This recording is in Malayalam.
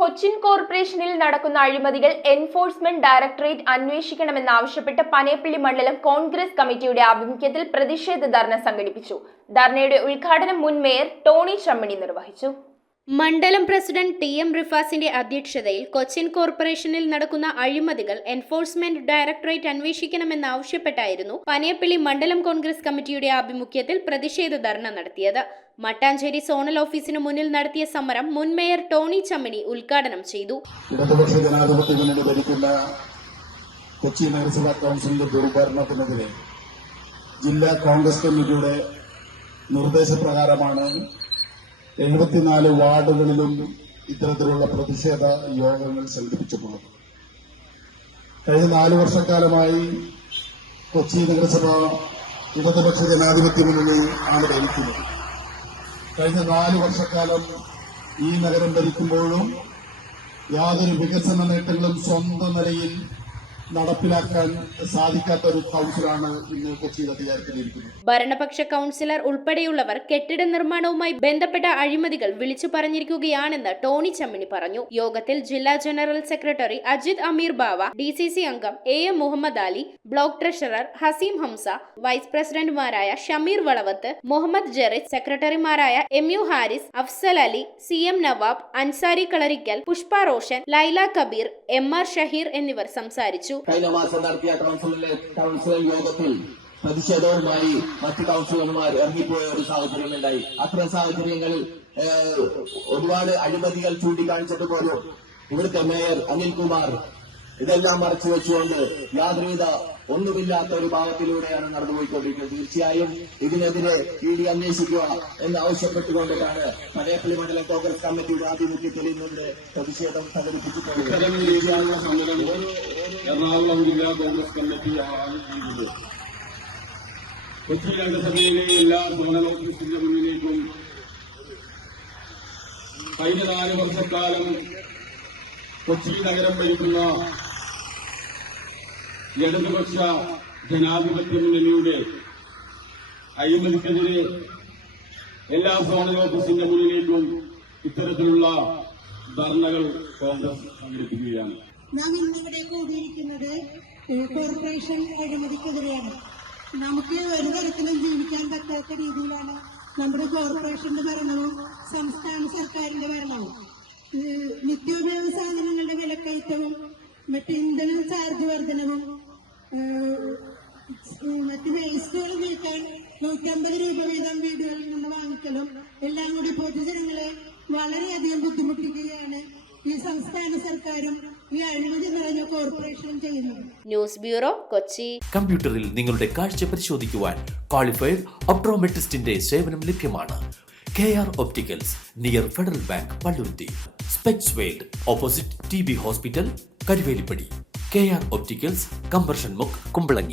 കൊച്ചിൻ കോർപ്പറേഷനിൽ നടക്കുന്ന അഴിമതികൾ എൻഫോഴ്സ്മെന്റ് ഡയറക്ടറേറ്റ് അന്വേഷിക്കണമെന്നാവശ്യപ്പെട്ട് പനയപ്പള്ളി മണ്ഡലം കോൺഗ്രസ് കമ്മിറ്റിയുടെ ആഭിമുഖ്യത്തിൽ പ്രതിഷേധ ധർണ സംഘടിപ്പിച്ചു. ധർണയുടെ ഉദ്ഘാടനം മുൻ മേയർ ടോണി ചമ്മണി നിർവഹിച്ചു. മണ്ഡലം പ്രസിഡന്റ് ടി.എം. റിഫാസിന്റെ അധ്യക്ഷതയിൽ കൊച്ചിൻ കോർപ്പറേഷനിൽ നടക്കുന്ന അഴിമതികൾ എൻഫോഴ്സ്മെന്റ് ഡയറക്ടറേറ്റ് അന്വേഷിക്കണമെന്നാവശ്യപ്പെട്ടായിരുന്നു പനയപ്പള്ളി മണ്ഡലം കോൺഗ്രസ് കമ്മിറ്റിയുടെ ആഭിമുഖ്യത്തിൽ പ്രതിഷേധ ധർണ നടത്തിയത്. മട്ടാഞ്ചേരി സോണൽ ഓഫീസിന് മുന്നിൽ നടത്തിയ സമരം മുൻ മേയർ ടോണി ചമ്മണി ഉദ്ഘാടനം ചെയ്തു. ഇടതുപക്ഷ ജനാധിപത്യ മുന്നണി ഭരിക്കുന്ന കൊച്ചി നഗരസഭാ കൌൺസിലിന്റെ ദുർഭരണത്തിനെതിരെ ജില്ലാ കോൺഗ്രസ് കമ്മിറ്റിയുടെ നിർദ്ദേശപ്രകാരമാണ് 74 വാർഡുകളിലും ഇത്തരത്തിലുള്ള പ്രതിഷേധ യോഗങ്ങൾ സംഘടിപ്പിച്ചിട്ടുള്ളത്. കഴിഞ്ഞ 4 വർഷക്കാലമായി കൊച്ചി നഗരസഭ ഇടതുപക്ഷ ജനാധിപത്യ മുന്നണി ആണ് ഭരിക്കുന്നത്. കഴിഞ്ഞ 4 വർഷക്കാലം ഈ നഗരം ഭരിക്കുമ്പോഴും യാതൊരു വികസന നേട്ടങ്ങളും സ്വന്തം നിലയിൽ നടപ്പിലാക്കാൻ സാധിക്കാത്ത ഒരു കൌൺസിലാണ് ഇന്ന് കൊച്ചിയിൽ അധികാരത്തിലിരിക്കുന്നത്. ഭരണപക്ഷ കൌൺസിലർ ഉൾപ്പെടെയുള്ളവർ കെട്ടിട നിർമ്മാണവുമായി ബന്ധപ്പെട്ട അഴിമതികൾ വിളിച്ചു പറഞ്ഞിരിക്കുകയാണെന്ന് ടോണി ചമ്മണി പറഞ്ഞു. യോഗത്തിൽ ജില്ലാ general secretary Ajith Ameer Bava, DCC അംഗം AM Muhammad Ali, block treasurer Haseem Hamsa, vice പ്രസിഡന്റുമാരായ ഷമീർ വളവത്ത്, മുഹമ്മദ് ജെറിസ്, സെക്രട്ടറിമാരായ MU Haris, Afsal Ali, CM Nawab, Ansari Kalarikkal, Pushpa Roshan, Laila Kabeer, MR Shaheer എന്നിവർ സംസാരിച്ചു. കഴിഞ്ഞ മാസം നടത്തിയ കൗൺസിൽ യോഗത്തിൽ പ്രതിഷേധവുമായി മറ്റ് കൗൺസിലർമാർ ഇറങ്ങിപ്പോയ ഒരു സാഹചര്യമുണ്ടായി. അത്തരം സാഹചര്യങ്ങളിൽ ഒരുപാട് അഴിമതികൾ ചൂണ്ടിക്കാണിച്ചിട്ട് പോലും ഇവിടുത്തെ മേയർ അനിൽകുമാർ ഇതെല്ലാം മറച്ചു വെച്ചുകൊണ്ട് യാതൊരുവിധ ഒന്നുമില്ലാത്ത ഒരു ഭാവത്തിലൂടെയാണ് നടന്നുപോയിക്കൊണ്ടിരിക്കുന്നത്. തീർച്ചയായും ഇതിനെതിരെ ED അന്വേഷിക്കുക എന്ന് ആവശ്യപ്പെട്ടുകൊണ്ടിട്ടാണ് പനയപ്പള്ളി മണ്ഡലം കോൺഗ്രസ് കമ്മിറ്റിയുടെ ആഭിമുഖ്യത്തിൽ ഇന്നിവിടെ പ്രതിഷേധം സംഘടിപ്പിച്ചിട്ടുള്ളത്. എറണാകുളം ജില്ലാ കോൺഗ്രസ് കമ്മിറ്റി ആരംഭിച്ചത് കൊച്ചി നഗരസഭയിലെ എല്ലാ സോണൽ ഓഫീസിന്റെ മുന്നിലേക്കും കഴിഞ്ഞ 4 വർഷക്കാലം കൊച്ചി നഗരം ഭരിക്കുന്ന ഇടതുപക്ഷ ജനാധിപത്യ മുന്നണിയുടെ അഴിമതിക്കെതിരെ എല്ലാ സോണൽ ഓഫീസിന്റെ മുന്നിലേക്കും ഇത്തരത്തിലുള്ള ധർണകൾ കോൺഗ്രസ് സംഘടിപ്പിക്കുകയാണ്. നാം ഇന്നിവിടെ കൂടിയിരിക്കുന്നത് കോർപ്പറേഷൻ അഴിമതിക്കെതിരെയാണ്. നമുക്ക് ഒരു തരത്തിലും ജീവിക്കാൻ പറ്റാത്ത രീതിയിലാണ് നമ്മുടെ കോർപ്പറേഷന്റെ ഭരണവും സംസ്ഥാന സർക്കാരിന്റെ ഭരണവും. നിത്യോപയോഗ സാധനങ്ങളുടെ വിലക്കയറ്റവും മറ്റ് ഇന്ധന ചാർജ് വർധനവും മറ്റ് വേസ്റ്റുകൾ നീക്കാൻ 150 രൂപ വീതം വീടുകളിൽ നിന്ന് വാങ്ങിക്കലും എല്ലാം കൂടി പൊതുജനങ്ങളെ വളരെയധികം ബുദ്ധിമുട്ടിക്കുകയാണ് ഈ സംസ്ഥാന സർക്കാരും ഈ അഴിമതി നിറഞ്ഞ കോർപ്പറേഷനും ചെയ്യുന്നത്. News bureau, Kochi. കമ്പ്യൂട്ടറിൽ നിങ്ങളുടെ കാഴ്ച പരിശോധിക്കുവാൻ ക്വാളിഫൈഡ് ഒപ്ട്രോമെട്രിസ്റ്റിന്റെ സേവനം ലഭ്യമാണ്. KR Opticals, near federal bank, Palluruthy. Specs world, opposite TB hospital, Karuvelippady. KR Opticals, combustion മുക്ക്, കുമ്പളങ്ങി.